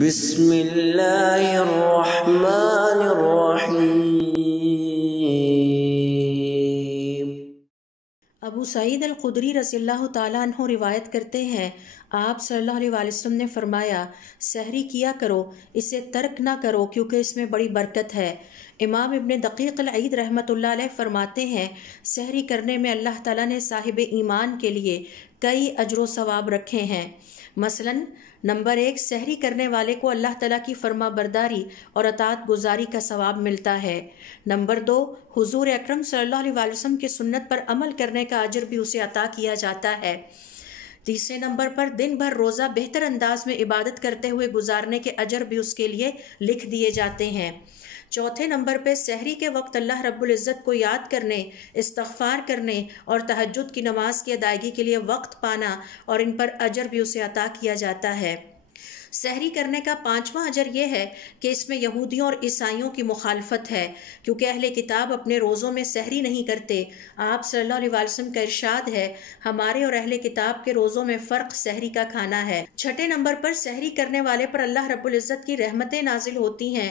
بسم اللہ الرحمن الرحیم۔ ابو سعید الخدری رضی اللہ تعالیٰ عنہ روایت کرتے ہیں، آپ صلی اللہ علیہ وسلم نے فرمایا، سحری کیا کرو، اسے ترک نہ کرو کیونکہ اس میں بڑی برکت ہے۔ امام ابن دقیق العید رحمۃ اللہ علیہ فرماتے ہیں، سحری کرنے میں اللہ تعالیٰ نے صاحب ایمان کے لیے کئی اجر و ثواب رکھے ہیں۔ مثلاً نمبر 1، سحری کرنے والے کو اللہ تعالیٰ کی فرما برداری اور اطاعت گزاری کا ثواب ملتا ہے۔ نمبر 2، حضور اکرم صلی اللہ علیہ وسلم کی سنت پر عمل کرنے کا اجر بھی اسے عطا کیا جاتا ہے۔ تیسرے نمبر پر دن بھر روزہ بہتر انداز میں عبادت کرتے ہوئے گزارنے کے اجر بھی اس کے لیے لکھ دیے جاتے ہیں۔ چوتھے نمبر پہ سحری کے وقت اللہ رب العزت کو یاد کرنے، استغفار کرنے اور تہجد کی نماز کی ادائیگی کے لیے وقت پانا اور ان پر اجر بھی اسے عطا کیا جاتا ہے۔ سحری کرنے کا 5واں اجر یہ ہے کہ اس میں یہودیوں اور عیسائیوں کی مخالفت ہے، کیونکہ اہل کتاب اپنے روزوں میں سحری نہیں کرتے۔ آپ صلی اللہ علیہ وسلم کا ارشاد ہے، ہمارے اور اہل کتاب کے روزوں میں فرق سحری کا کھانا ہے۔ چھٹے نمبر پر سحری کرنے والے پر اللہ رب العزت کی رحمتیں نازل ہوتی ہیں۔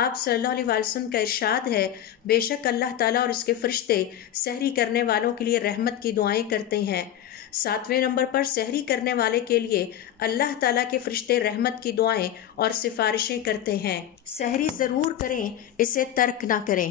آپ صلی اللہ علیہ وسلم کا ارشاد ہے، بے شک اللہ تعالیٰ اور اس کے فرشتے سحری کرنے والوں کے لیے رحمت کی دعائیں کرتے ہیں۔ 7ویں نمبر پر سحری کرنے والے کے لیے اللہ تعالیٰ کے فرشتے رحمت کی دعائیں اور سفارشیں کرتے ہیں۔ سحری ضرور کریں، اسے ترک نہ کریں۔